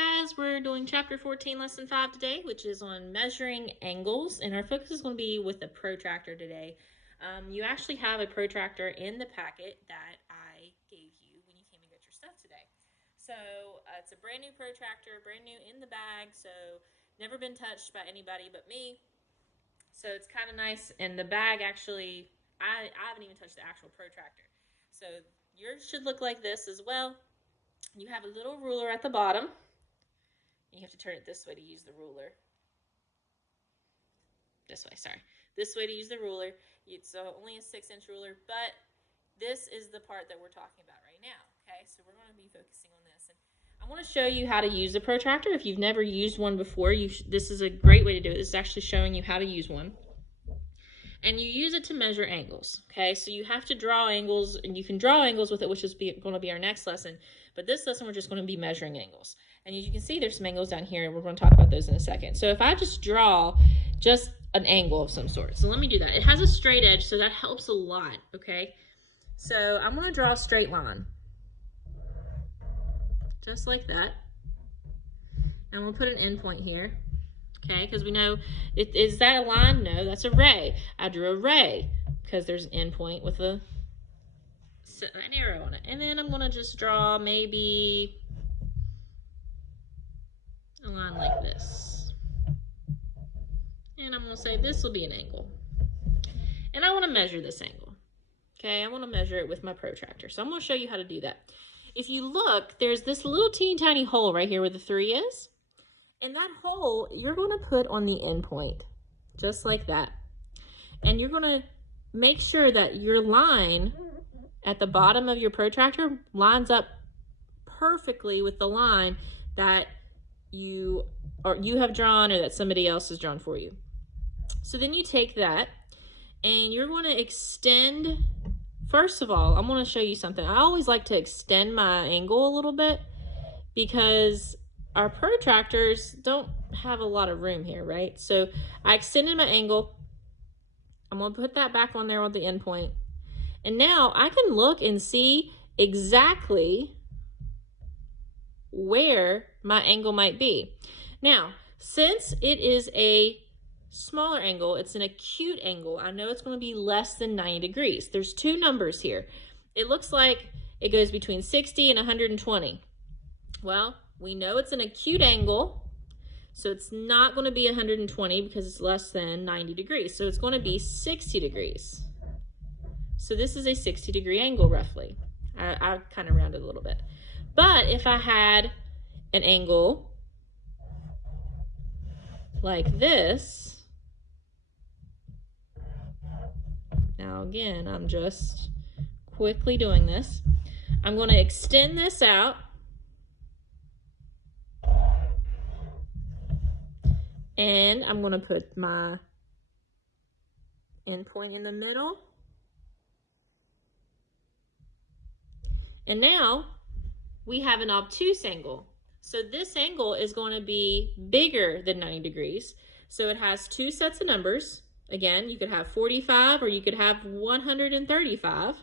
guys, we're doing chapter 14, lesson 5 today, which is on measuring angles, and our focus is going to be with the protractor today. You actually have a protractor in the packet that I gave you when you came and got your stuff today. So it's a brand new protractor, brand new in the bag, so never been touched by anybody but me. So it's kind of nice, and the bag actually, I haven't even touched the actual protractor. So yours should look like this as well. You have a little ruler at the bottom. You have to turn it this way to use the ruler. This way, sorry. This way to use the ruler. It's only a 6-inch ruler, but this is the part that we're talking about right now. Okay, so we're going to be focusing on this. And I want to show you how to use the protractor. If you've never used one before, this is a great way to do it. This is actually showing you how to use one. And you use it to measure angles, okay? So you have to draw angles, and you can draw angles with it, which is going to be our next lesson. But this lesson, we're just going to be measuring angles. And as you can see, there's some angles down here, and we're going to talk about those in a second. So if I just draw just an angle of some sort. So let me do that. It has a straight edge, so that helps a lot, okay? So I'm going to draw a straight line. Just like that. And we'll put an endpoint here. Okay, because we know, is that a line? No, that's a ray. I drew a ray because there's an endpoint with an arrow on it. And then I'm going to just draw maybe a line like this. And I'm going to say this will be an angle. And I want to measure this angle. Okay, I want to measure it with my protractor. So I'm going to show you how to do that. If you look, there's this little teeny tiny hole right here where the 3 is. And that hole, you're going to put on the end point, just like that. And you're going to make sure that your line at the bottom of your protractor lines up perfectly with the line that you have drawn or that somebody else has drawn for you. So then you take that and you're going to extend. First of all, I'm going to show you something. I always like to extend my angle a little bit because our protractors don't have a lot of room here, right? So I extended my angle. I'm going to put that back on there with the end point. And now I can look and see exactly where my angle might be. Now, since it is a smaller angle, it's an acute angle, I know it's going to be less than 90 degrees. There's 2 numbers here. It looks like it goes between 60 and 120. Well, we know it's an acute angle, so it's not going to be 120 because it's less than 90 degrees. So it's going to be 60 degrees. So this is a 60-degree angle, roughly. I kind of rounded a little bit. But if I had an angle like this, now again, I'm just quickly doing this. I'm going to extend this out. And I'm going to put my endpoint in the middle. And now we have an obtuse angle. So this angle is going to be bigger than 90 degrees. So it has 2 sets of numbers. Again, you could have 45 or you could have 135.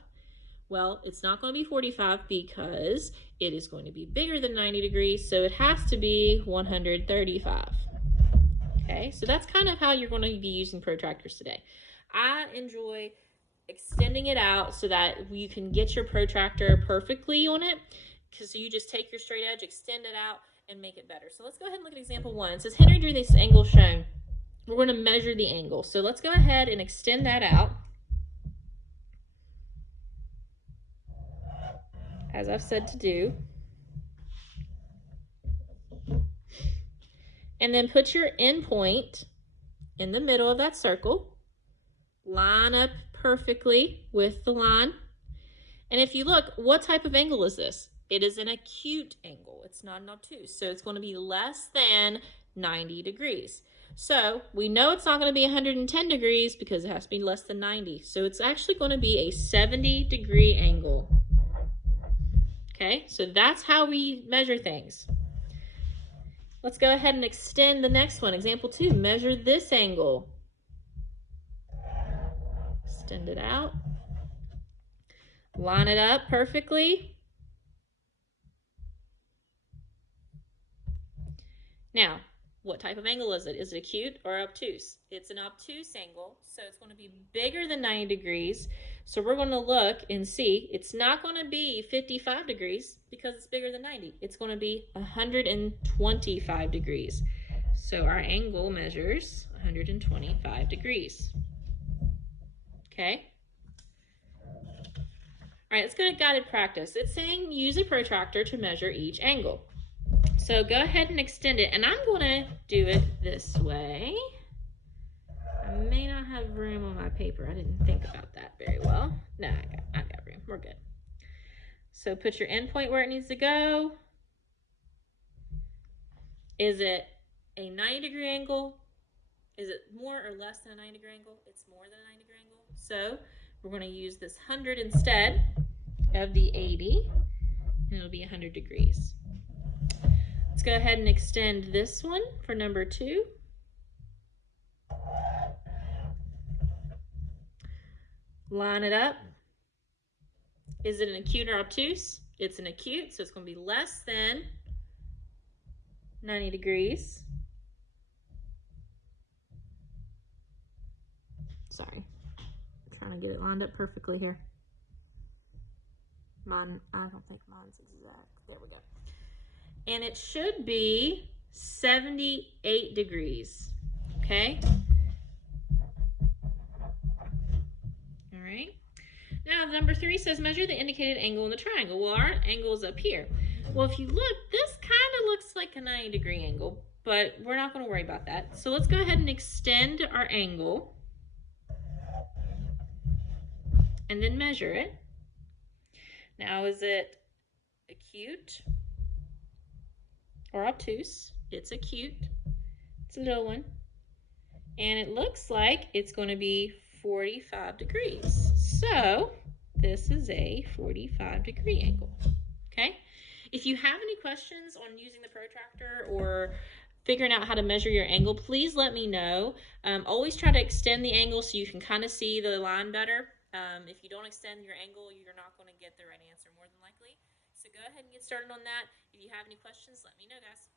Well, it's not going to be 45 because it is going to be bigger than 90 degrees. So it has to be 135. Okay, so that's kind of how you're going to be using protractors today. I enjoy extending it out so that you can get your protractor perfectly on it. Because you just take your straight edge, extend it out, and make it better. So let's go ahead and look at example 1. It says Henry drew this angle shown. We're going to measure the angle. So let's go ahead and extend that out. As I've said to do. And then put your end point in the middle of that circle. Line up perfectly with the line. And if you look, what type of angle is this? It is an acute angle. It's not an obtuse. So it's going to be less than 90 degrees. So we know it's not going to be 110 degrees because it has to be less than 90. So it's actually going to be a 70-degree angle. Okay, so that's how we measure things. Let's go ahead and extend the next one. Example 2, measure this angle. Extend it out. Line it up perfectly. Now, what type of angle is it? Is it acute or obtuse? It's an obtuse angle, so it's going to be bigger than 90 degrees. So we're going to look and see. It's not going to be 55 degrees because it's bigger than 90. It's going to be 125 degrees. So our angle measures 125 degrees. Okay? All right, let's go to guided practice. It's saying use a protractor to measure each angle. So go ahead and extend it, and I'm going to do it this way. I may not have room on my paper. I didn't think about that very well. No, I got room. We're good. So put your end point where it needs to go. Is it a 90-degree angle? Is it more or less than a 90-degree angle? It's more than a 90-degree angle. So we're going to use this 100 instead of the 80, and it'll be 100 degrees. Let's go ahead and extend this one for number 2. Line it up. Is it an acute or obtuse? It's an acute, so it's going to be less than 90 degrees. Sorry, I'm trying to get it lined up perfectly here. I don't think mine's exact. There we go. And it should be 78 degrees, okay? All right. Now, number 3 says measure the indicated angle in the triangle. Well, our angle is up here. Well, if you look, this kind of looks like a 90-degree angle, but we're not going to worry about that. So let's go ahead and extend our angle and then measure it. Now, is it acute or obtuse? It's acute. It's a little one. And it looks like it's going to be 45 degrees. So this is a 45-degree angle. Okay? If you have any questions on using the protractor or figuring out how to measure your angle, please let me know. Always try to extend the angle so you can kind of see the line better. If you don't extend your angle, you're not going to get the right answer more than likely. So go ahead and get started on that. If you have any questions, let me know, guys.